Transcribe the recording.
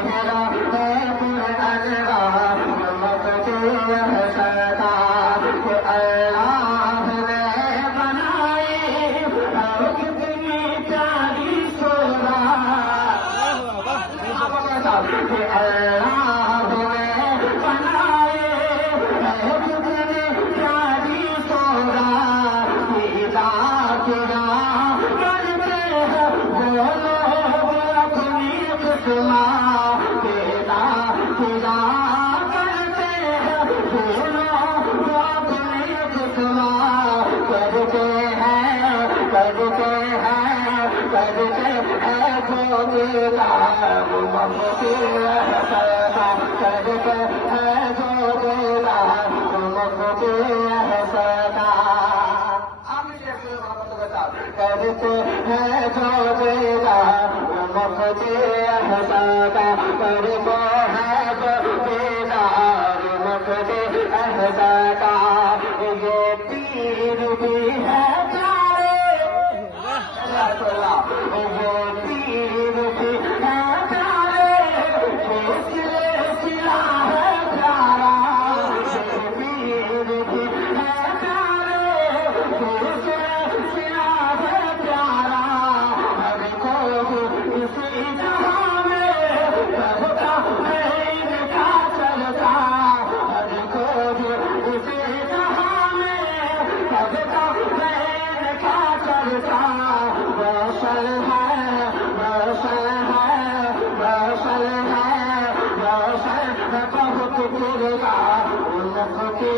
چہرہ ہے پر انوار مفتی سدا کہ اللہ نے بنائی کتنی پیاری صورت کہ اللہ نے بنائی کتنی پیاری صورت کی ذات کرتے ہیں وہ لوگ اپنی قسمت پیدا کرتے ہیں وہ لوگ اپنی قسمت کرتے ہیں جو دیتا وہ مفتی سدا کرتے ہیں جو دیتا وہ مفتی سدا کرتے ہیں جو دیتا وہ مفتی سدا کرتے ہیں جو دیتا وہ مفتی سدا یہ پیر بھی ہے پیارے یہ پیر بھی ہے پیارے سلسلہ ہے پیارا یہ پیر بھی ہے پیارے سلسلہ ہے پیارا ہر کوئی اسی جہاں میں کرتا ہے ان کا چلتا ہر کوئی اسی جہاں میں کرتا ہے ان کا چلتا روشن ہے روشن ہے روشن ہے روشن ہے بہت گرا ان کی